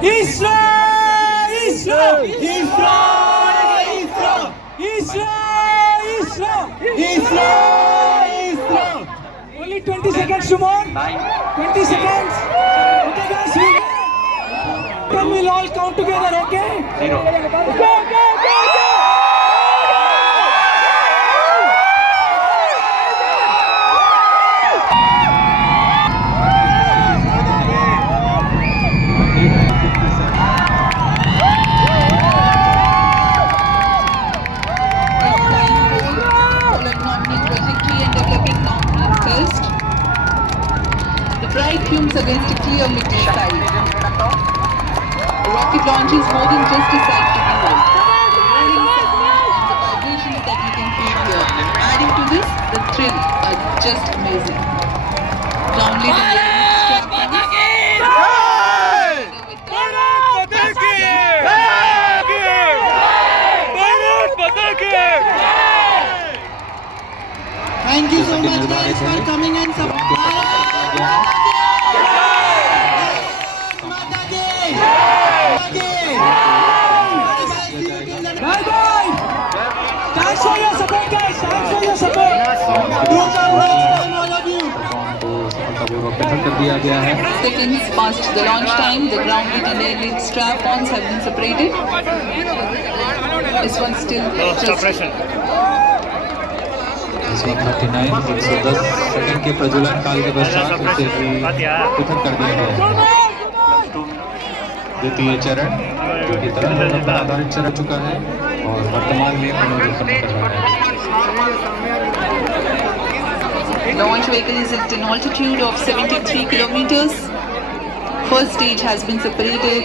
Isro! Isro! Isro! Isro! Isro! Isro! Isro! Only 20 seconds, Shumon. 20 seconds. Okay, guys, then we'll all count together, okay? 0. Go, go, go, go! Bright fumes against a clear lit sky. The rocket launch is more than just a sight to behold. The rolling segment and the vibrations that you can feel here. Adding to this, the thrill are just amazing. Ground lead and Thank you so much guys for coming and supporting. Bye bye. Thanks for your support, guys. Thanks for your support. Do come next time, all of you. seconds past the launch time, the ground lead and air lead strap-ons have been separated. This one still just... इस वक्त 39 110 second के प्रज्वलन काल के पश्चात उसे भी पृथक कर दिया गया है। द्वितीय चरण जो कि तरल पर आधारित चरण चुका है और वर्तमान में अवलोकन कर रहा है। Launch vehicle is at an altitude of 73 kilometers. First stage has been separated.